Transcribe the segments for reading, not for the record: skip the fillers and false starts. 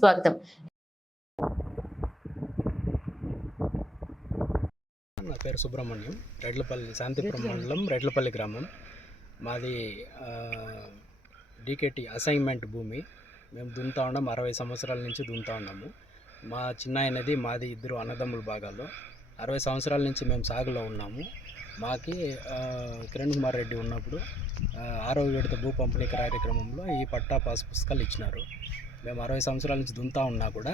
స్వాగతం. నా పేరు సుబ్రహ్మణ్యం. రెడ్లపల్లి శాంతిపురం మండలం రెడ్లపల్లి గ్రామం. మాది డీకేటీ అసైన్మెంట్ భూమి. మేము దున్నుతా ఉన్నాం, 60 సంవత్సరాల నుంచి దున్నుతా ఉన్నాము. మా చిన్నాయనది మాది, ఇద్దరు అన్నదమ్ముల భాగాల్లో 60 సంవత్సరాల నుంచి మేము సాగులో ఉన్నాము. మాకి కిరణ్ కుమార్ రెడ్డి ఉన్నప్పుడు 6వ విడత భూ పంపిణీ కార్యక్రమంలో ఈ పట్టా పాస్ పుస్తకాలు ఇచ్చినారు. మేము 60 సంవత్సరాల నుంచి దున్నుతా ఉన్నా కూడా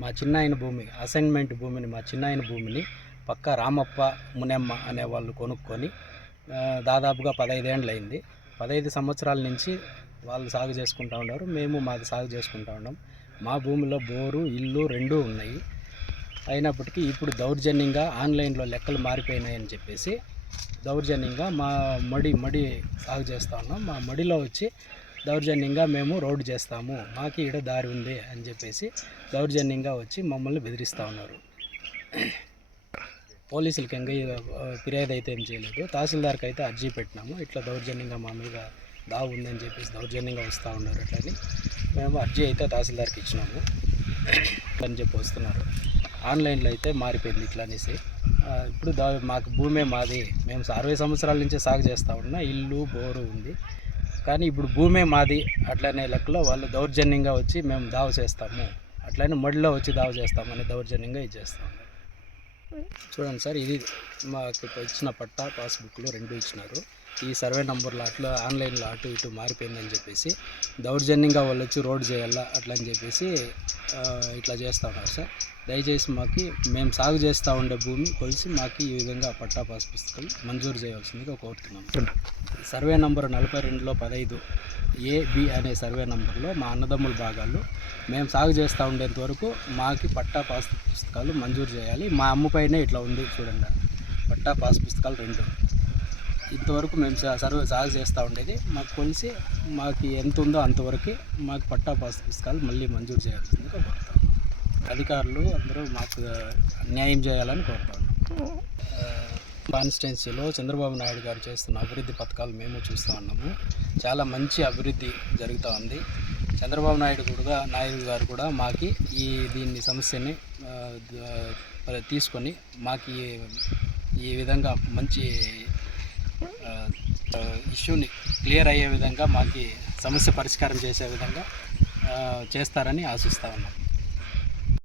మా చిన్నాయన భూమి, అసైన్మెంట్ భూమిని, మా చిన్నాయన భూమిని పక్క రామప్ప, మునెమ్మ అనే వాళ్ళు కొనుక్కొని దాదాపుగా 15 ఏళ్ళు అయింది. 15 సంవత్సరాల నుంచి వాళ్ళు సాగు చేసుకుంటూ ఉన్నారు, మేము మాది సాగు చేసుకుంటూ ఉన్నాం. మా భూమిలో బోరు, ఇల్లు రెండూ ఉన్నాయి. అయినప్పటికీ ఇప్పుడు దౌర్జన్యంగా ఆన్లైన్లో లెక్కలు మారిపోయినాయని చెప్పేసి దౌర్జన్యంగా మా మడి సాగు చేస్తూ ఉన్నాం. మా మడిలో వచ్చి దౌర్జన్యంగా మేము రోడ్డు చేస్తాము, మాకు ఈడ దారి ఉంది అని చెప్పేసి దౌర్జన్యంగా వచ్చి మమ్మల్ని బెదిరిస్తూ ఉన్నారు. పోలీసులకి ఇంకా ఫిర్యాదు అయితే ఏం చేయలేదు. తహసీల్దార్కి అయితే అర్జీ పెట్టినాము, ఇట్లా దౌర్జన్యంగా మా మీద దావు ఉందని చెప్పేసి దౌర్జన్యంగా వస్తూ ఉన్నారు. అట్లని మేము అర్జీ అయితే తహసీల్దార్కి ఇచ్చినాము అని చెప్పి వస్తున్నారు. ఆన్లైన్లో అయితే మారిపోయింది ఇట్లా అనేసి. ఇప్పుడు మాకు భూమే మాది, మేము 60 సంవత్సరాల నుంచి సాగు చేస్తూ ఉన్నా, ఇల్లు బోరు ఉంది. కానీ ఇప్పుడు భూమే మాది అట్లనే లెక్కలో వాళ్ళు దౌర్జన్యంగా వచ్చి మేము దావ చేస్తాము, అట్లనే మడిలో వచ్చి దావ చేస్తామని దౌర్జన్యంగా ఇది చేస్తాము. చూడండి సార్, ఇది మాకు ఇచ్చిన పట్టా పాస్బుక్లు 2 ఇచ్చినారు. ఈ సర్వే నంబర్లు అట్లా ఆన్లైన్లో అటు ఇటు మారిపోయిందని చెప్పేసి దౌర్జన్యంగా వాళ్ళు వచ్చి రోడ్ చేయాలా అట్లా అని చెప్పేసి ఇట్లా చేస్తూ ఉన్నారు సార్. దయచేసి మాకు మేము సాగు చేస్తూ ఉండే భూమి కొలిసి మాకు ఈ విధంగా పట్టా పాస్ పుస్తకాలు మంజూరు చేయవలసిందిగా కోరుతున్నాం. సర్వే నంబర్ 42లో 15 AB అనే సర్వే నంబర్లో మా అన్నదమ్ముల భాగాలు మేము సాగు చేస్తూ ఉండేంత వరకు మాకు పట్టా పాస్ పుస్తకాలు మంజూరు చేయాలి. మా అమ్మ పైనే ఇట్లా ఉంది చూడండి, పట్టా పాస్ పుస్తకాలు 2. ఇంతవరకు మేము సాగు చేస్తూ ఉండేది మాకు కొలిసి మాకు ఎంత ఉందో అంతవరకు మాకు పట్టా పాస్ పుస్తకాలు మళ్ళీ మంజూరు చేయాల్సిందిగా కోరుతాం. అధికారులు అందరూ మాకు న్యాయం చేయాలని కోరుతాను. కాన్స్టిట్యున్సీలో చంద్రబాబు నాయుడు గారు చేస్తున్న అభివృద్ధి పథకాలు మేము చూస్తూ ఉన్నాము. చాలా మంచి అభివృద్ధి జరుగుతూ ఉంది. చంద్రబాబు నాయుడు గారు కూడా మాకు దీన్ని సమస్యని తీసుకొని మాకు ఈ విధంగా మంచి ఇష్యూని క్లియర్ అయ్యే విధంగా మాకు సమస్య పరిష్కారం చేసే విధంగా చేస్తారని ఆశిస్తూ ఉన్నాం.